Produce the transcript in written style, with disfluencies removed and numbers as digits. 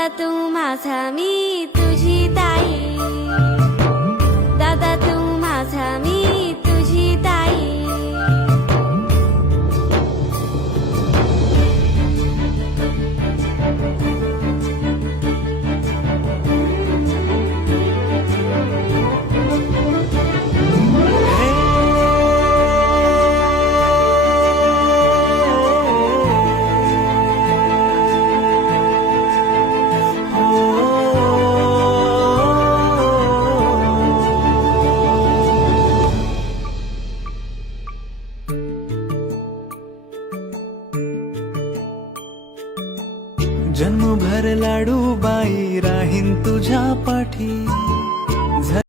दादा तू माझा मी तुझी ताई, दादा तू माझा मी तुझी ताई. जन्मभर लाडू बाई राहीन तुझ्या पाठी.